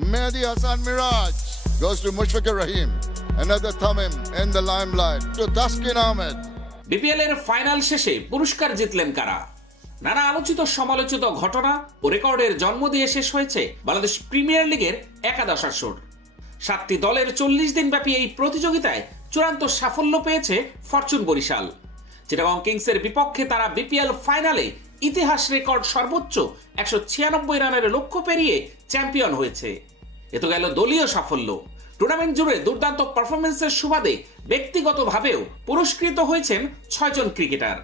Mehdi Hassan Miraj goes to Mushfiqur Rahim. Another Tamim in the limelight to Taskin Ahmed. BPL এর final শেষে পুরস্কার জিতলেন কারা? নানা আলোচিত সমালোচিত ঘটনা ও রেকর্ডের জন্ম দিয়ে শেষ হয়েছে বাংলাদেশ প্রিমিয়ার লিগের একাদশ আসর। 7টি দলের 40 দিন ব্যাপী এই প্রতিযোগিতায় চূড়ান্ত সাফল্য পেয়েছে ফরচুন বরিশাল। চিটাগং কিংসের বিপক্ষে তারা বিপিএল ফাইনালে ইতিহাস রেকর্ড সর্বোচ্চ 196 রানের লক্ষ্য পেরিয়ে চ্যাম্পিয়ন হয়েছে। এ তো গেল দলীয় সাফল্য। টুর্নামেন্ট জুড়ে দুর্দান্ত পারফরমেন্সের সুবাদে ব্যক্তিগতভাবেও পুরস্কৃত হয়েছেন 6 জন ক্রিকেটার।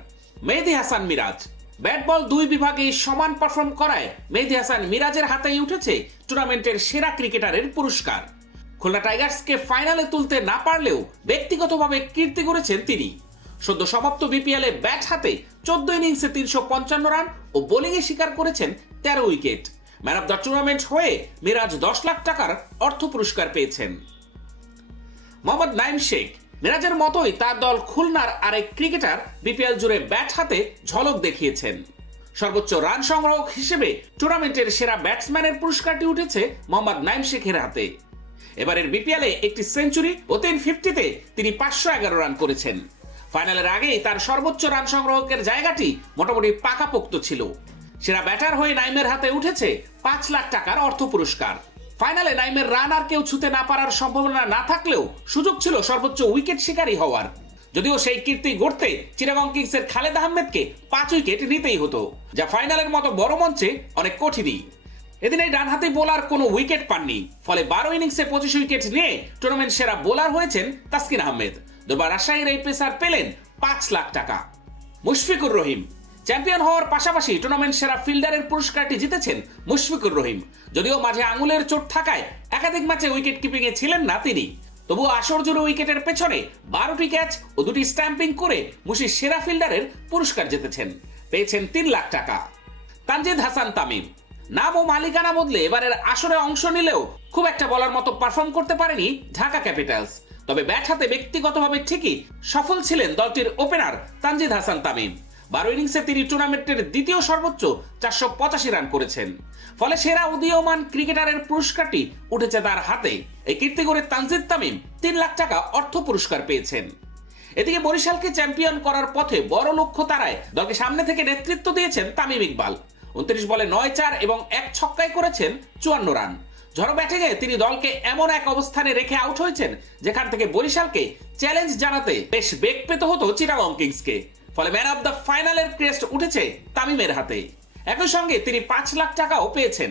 মেহেদী হাসান মিরাজ ব্যাট বল 2 বিভাগেই সমান পারফর্ম করায় মেহেদী হাসান মিরাজের হাতেই উঠেছে টুর্নামেন্টের সেরা ক্রিকেটারের পুরস্কার। খুলনা টাইগার্সকে ফাইনালে তুলতে না পারলেও ব্যক্তিগতভাবে কীর্তি করেছেন তিনি। সদ্য সমাপ্ত বিপিএলে ব্যাট হাতে 14 ইনিংসে 355 রান ও বোলিংয়ে শিকার করেছেন 13 wicket. Man of the tournament হয়ে মিরাজ 10 লাখ টাকার অর্থ পুরস্কার পেয়েছেন। মোহাম্মদ নাইম শেখ মিরাজের মতোই তার দল খুলনার আরেক ক্রিকেটার বিপিএল জুড়ে ব্যাট হাতে ঝলক দেখিয়েছেন। সর্বোচ্চ রান সংগ্রাহক হিসেবে টুর্নামেন্টের সেরা ব্যাটসম্যানের পুরস্কারটি উঠেছে মোহাম্মদ নাইম শেখের হাতে। এবারের বিপিএলে একটি সেঞ্চুরি ও 350-তে তিনি 511 রান করেছেন। ফাইনালের আগেই তার সর্বোচ্চ রান সংগ্রহের জায়গাটি মোটামুটি পাকাপোক্ত ছিল। সেরা ব্যাটার হয়ে নাইমের হাতে উঠেছে 5 লাখ টাকার অর্থ পুরস্কার। ফাইনালে নাইমের রান আর কেউ ছুঁতে না পারার সম্ভাবনা না থাকলেও সুযোগ ছিল সর্বোচ্চ উইকেট শিকারী হওয়ার। যদিও সেই কীর্তি গড়তে চিটাগং কিংসের খালেদ আহমেদকে 5 উইকেট নিতেই হতো, যা ফাইনালের মতো বড় মঞ্চে অনেক কঠিনই। এদিন এই ডানহাতি বোলার কোনো উইকেট পাননি, ফলে 12 ইনিংসে 25 উইকেট নিয়ে টুর্নামেন্ট সেরা বোলার হয়েছেন তাসকিন আহমেদ। দুবার রাজশাহীর এই পেসার পেলেন 5 লাখ টাকা। মুশফিকুর রহিম চ্যাম্পিয়ন হওয়ার পাশাপাশি টুর্নামেন্ট সেরা ফিল্ডারের পুরস্কারটি জিতেছেন মুশফিকুর রহিম। যদিও মাঝে আঙুলের চোট থাকায় একাধিক ম্যাচে উইকেট কিপিং এ ছিলেন না তিনি, তবুও আসর জুড়ে উইকেটের পেছনে 12টি ক্যাচ ও 2টি স্ট্যাম্পিং করে মুশি সেরা ফিল্ডারের পুরস্কার জিতেছেন, পেয়েছেন 3 লাখ টাকা। তানজিদ হাসান তামিম নাম ও মালিকানা বদলে এবারের আসরে অংশ নিলেও খুব একটা বলার মতো পারফর্ম করতে পারেনি ঢাকা ক্যাপিটালস। তবে ব্যাট হাতে ব্যক্তিগতভাবে ঠিকই সফল ছিলেন দলটির ওপেনার তানজিদ হাসান তামিম। 12 ইনিংসে তিনি টুর্নামেন্টের দ্বিতীয় সর্বোচ্চ 485 রান করেছেন, ফলে সেরা উদীয়মান ক্রিকেটারের পুরস্কারটি উঠেছে তার হাতে। এই কীর্তি করে তানজিদ তামিম 3 লাখ টাকা অর্থ পুরস্কার পেয়েছেন। এদিকে বরিশালকে চ্যাম্পিয়ন করার পথে বড় লক্ষ্য তারায় দলকে সামনে থেকে নেতৃত্ব দিয়েছেন তামিম ইকবাল। 29 বলে 9-4 এবং 1 ছক্কায় করেছেন 54 রান। ঝড়ো ব্যাটিংয়ে তিনি দলকে এমন এক অবস্থানে রেখে আউট হয়েছেন যেখান থেকে বরিশালকে চ্যালেঞ্জ জানাতে বেশ বেগ পেতে হতো চিটাগং কিংসকে। ফলে ম্যান অফ দ্য ফাইনালের ক্রেস্ট উঠেছে তামিমের হাতে। একই সঙ্গে তিনি 5 লাখ টাকাও পেয়েছেন।